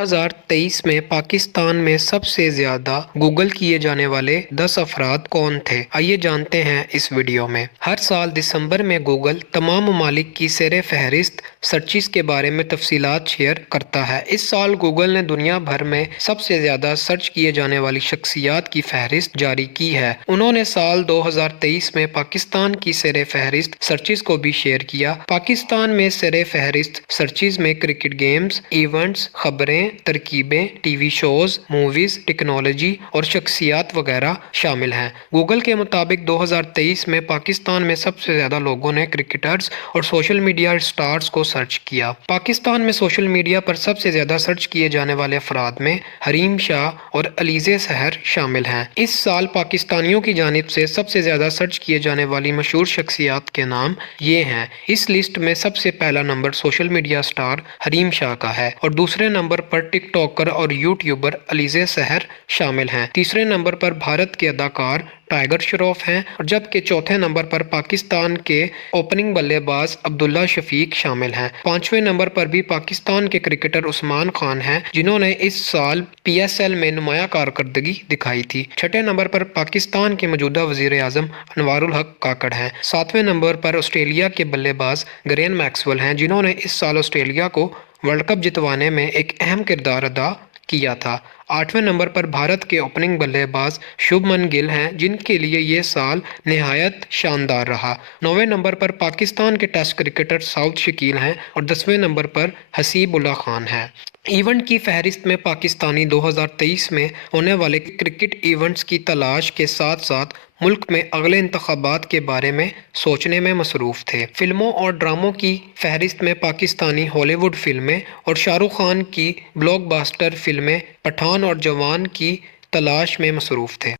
2023 में पाकिस्तान में सबसे ज्यादा गूगल किए जाने वाले 10 अफराद कौन थे? आइए जानते हैं इस वीडियो में। हर साल दिसंबर में गूगल तमाम ममालिक की सर फहरिस्त सर्चिस के बारे में तफसीलात शेयर करता है। इस साल गूगल ने दुनिया भर में सबसे ज्यादा सर्च किए जाने वाली शख्सियात की फहरिस्त जारी की है। उन्होंने साल 2023 में पाकिस्तान की सर फहरिस्त सर्चिस को भी शेयर किया। पाकिस्तान में सर फहरिस्त सर्चिस में क्रिकेट गेम्स, इवेंट्स, खबरें, तरकीबें, टीवी शोज, मूवीज, टेक्नोलॉजी और शख्सियात वगैरह शामिल हैं। गूगल के मुताबिक 2023 में पाकिस्तान में सबसे ज्यादा लोगों ने क्रिकेटर्स और सोशल मीडिया स्टार्स को सर्च किया। पाकिस्तान में सोशल मीडिया पर सबसे ज्यादा सर्च किए जाने वाले अफराद में हरीम शाह और अलीज़े सहर शामिल हैं। इस साल पाकिस्तानियों की जानिब से सबसे ज्यादा सर्च किए जाने वाली मशहूर शख्सियात के नाम ये हैं। इस लिस्ट में सबसे पहला number social media star Hareem Shah का है और दूसरे नंबर पर टिकटॉकर और यूट्यूबर अलीज़े सहर शामिल हैं। तीसरे नंबर पर भारत के अदाकार टाइगर श्रॉफ हैं और जबकि चौथे नंबर पर पाकिस्तान के ओपनिंग बल्लेबाज अब्दुल्ला शफीक शामिल हैं। पांचवें नंबर पर भी पाकिस्तान के क्रिकेटर उस्मान खान हैं, जिन्होंने इस साल PSL में नुमाया कारकर्दगी दिखाई थी। छठे नंबर पर पाकिस्तान के मौजूदा वजीर आजम अनवारुल हक काकड़ हैं। सातवें नंबर पर ऑस्ट्रेलिया के बल्लेबाज ग्लेन मैक्सवेल हैं, जिन्होंने इस साल ऑस्ट्रेलिया को वर्ल्ड कप जितवाने में एक अहम किरदार अदा किया था। आठवें नंबर पर भारत के ओपनिंग बल्लेबाज शुभमन गिल हैं, जिनके लिए ये साल निहायत शानदार रहा। नौवें नंबर पर पाकिस्तान के टेस्ट क्रिकेटर साउद शकील हैं और 10वें नंबर पर हसीबुल्ला खान हैं। इवेंट की फहरिस्त में पाकिस्तानी 2023 में होने वाले क्रिकेट इवेंट्स की तलाश के साथ साथ मुल्क में अगले इंतखाबात के बारे में सोचने में मसरूफ़ थे। फिल्मों और ड्रामों की फहरिस्त में पाकिस्तानी हॉलीवुड फिल्में और शाहरुख खान की ब्लॉकबस्टर फिल्में पठान और जवान की तलाश में मसरूफ़ थे।